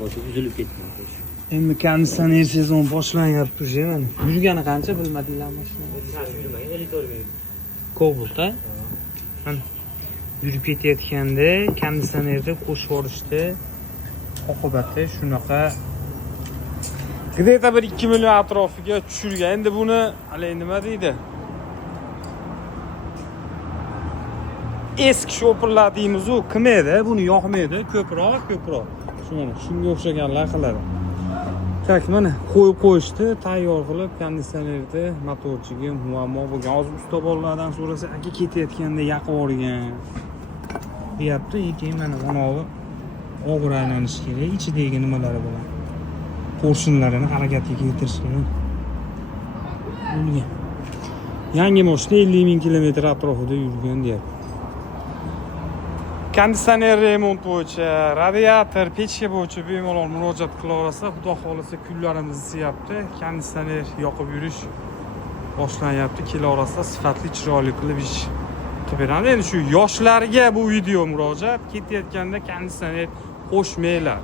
qo'shib uzilib ketgan. Endi konditsioner sezon boshlanyapti уже mana. Yurgani qancha bilmadinglar mashina? Yurmang, elektromobil. Cobalt-a? Mana yurib ketayotganda konditsionerni qo'shib yuborishdi. Oqibati shunaqa где-то bir 2 million atrofiga tushirgan. Endi buni hali nima deydi? Eski shopirlar deymiz-ku, kim edi? Buni yoqmaydi, ko'proq. Shu mana shunga o'xshaganlar qiladi. Tak mana qo'yib qo'yishdi, tayyor qilib konditsionerni motorchiga muammo bo'lgan. Hozir usta bolalardan so'rasa, aka ketayotganda yoqib yuborgan. Deyapti, keyin mana bunavi og'ir aylanishi kerak, ichidagi nimalari bilan porsinlarini harakatga keltirish kerak. Bo'lgan. Yangi mashina 50 ming kilometr atrofida yurgan deyapti. Konditsioner remont bo'yicha, radiator, pechka bo'yicha bemalol murojaat qila olsa, xudo xolisa kunlarimiz isiyapti. Konditsioner yoqib yurish boshlanyapti. Kela orasida sifatli, chiroyli qilib ish qilib beramiz. Endi shu yoshlarga bu video murojaat, ketayotganda konditsioner qo'shmanglar.